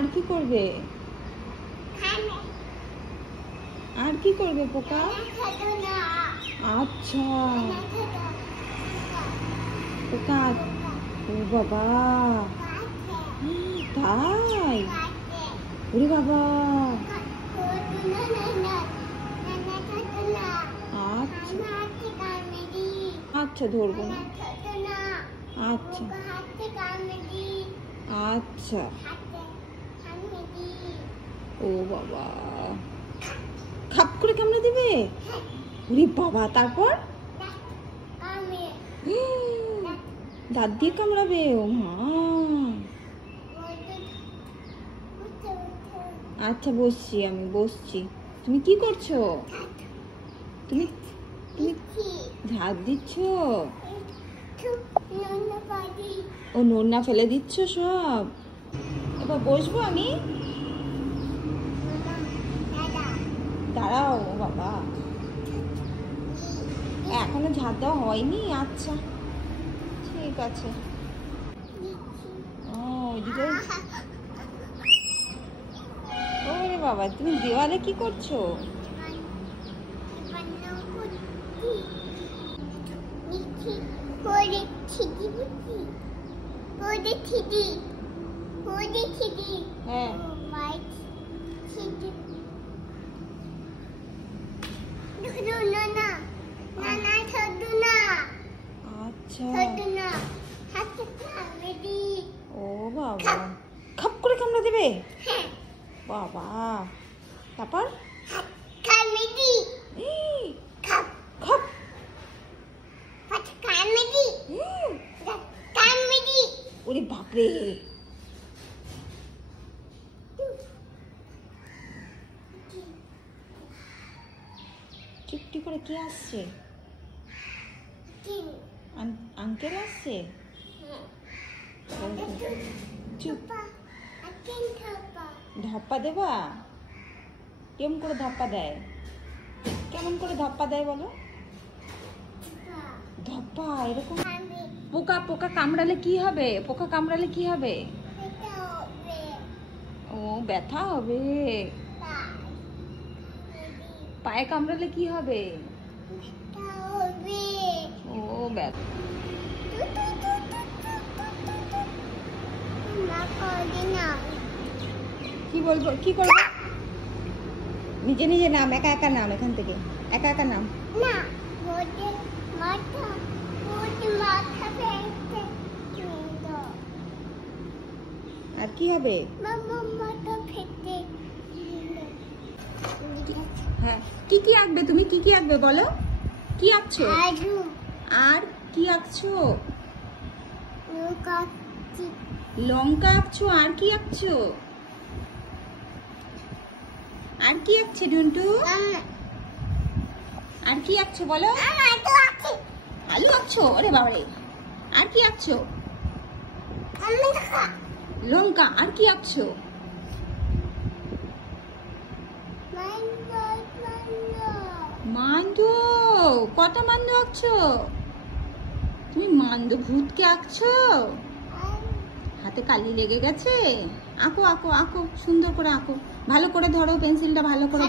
আর কি করবে? আর কি করবে পোকা? আচ্ছা পোকা। ও বাবা, তাই? ওরে বাবা। আচ্ছা আচ্ছা, ধরবো না। আচ্ছা আচ্ছা। ও বাবা, খাপ করে কামড়ে দিবে? ওরে বাবা, তারপর? দাঁত দিয়ে কামড়াবে? ও মা। আচ্ছা বসছি, আমি বসছি। তুমি কি করছো? তুমি তুমি ঝাড় দিচ্ছ? ও নোনা ফেলে দিচ্ছ সব? এবার বসবো আমি? দাঁড়াও বাবা, এখনো ঝাড় দেওয়া হয়নি। আচ্ছা ঠিক আছে। ও ওইদিকে। ওরে বাবা, তুমি দেওয়ালে কি করছো? হ্যাঁ আচ্ছা। ও বাবা, খাপ করে কামড়ে দেবে? বাবা, তারপর? ওরে বাপরে, চুপটি করে কে আসছে? আঙ্কেল আসছে? ধাপ্পা দেবা? কেমন করে ধাপ্পা দেয়? কেমন করে ধাপ্পা দেয় বলো? ধাপ্পা এরকম? পোকা পোকা কামড়ালে কি হবে? পোকা কামড়ালে কি হবে? ও ব্যথা হবে। পায়ে কামড়ালে কি হবে? ও ব্যথা। কি বলবো, কি করবো? নিজে নিজে নাম, একা একা নাম, এখান থেকে একা একা নাম। আর কি হবে? হ্যাঁ, কি কি আঁকবে তুমি? কি কি আঁকবে বলো? কি আঁকছো? আর কি আঁকছো? লঙ্কা আঁকছো। আর কি আঁকছো? আর কি আঁকছে ঢুন্টু? আর কি আঁকছো বলো? আলু আঁকছো? ওরে বাবারে। আর কি আঁকছো? লঙ্কা। আর কি আঁকছো? মান্দু। কত মান্দু আঁকছো তুমি? মান্দু ভূতকে আঁকছো? হাতে কালি লেগে গেছে? আঁকো আঁকো আঁকো, সুন্দর করে আঁকো। ভালো করে ধরো পেন্সিলটা, ভালো করে।